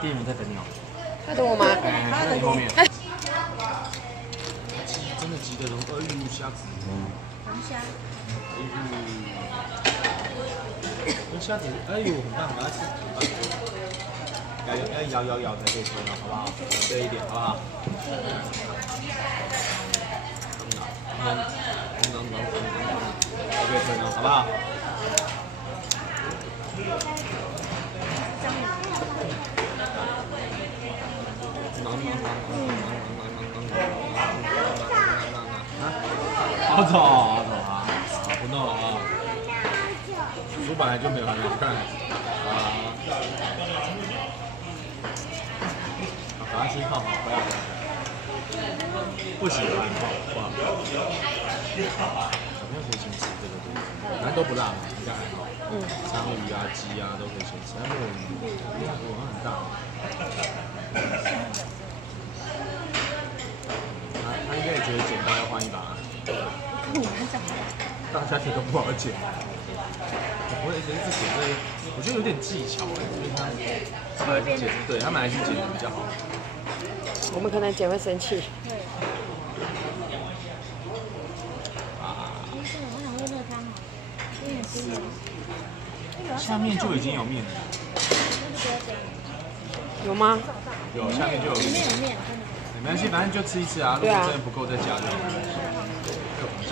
店员在等你哦。他等我吗？他在你后面。真的急得龙，虾子。黄虾。虾子，很棒，我要吃。要摇才可以吞哦，好不好？对一点，好不好？可以吞哦，好不好？好走啊！不弄啊！书本来就没有很好看赶快吃泡好，不要。不喜欢不好。小朋友可以先吃这个东西，反正都不辣嘛，应该还好。章鱼啊、鸡啊都可以先吃，但墨鱼好像很大。他应该也觉得剪刀要换一把。大家觉得不好剪。我也是剪这个，我觉得有点技巧所以他们还是剪，对他们还是剪的比较好。我们可能姐会生气。对。我想喝热汤好，有点冰的。下面就已经有面了。有吗？有，下面就有面。里面有面，没关系，反正就吃一次啊。如果真的不够再加就好。各房间。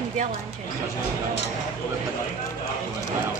你不要完全。小心，会不会喷到？不会，还好。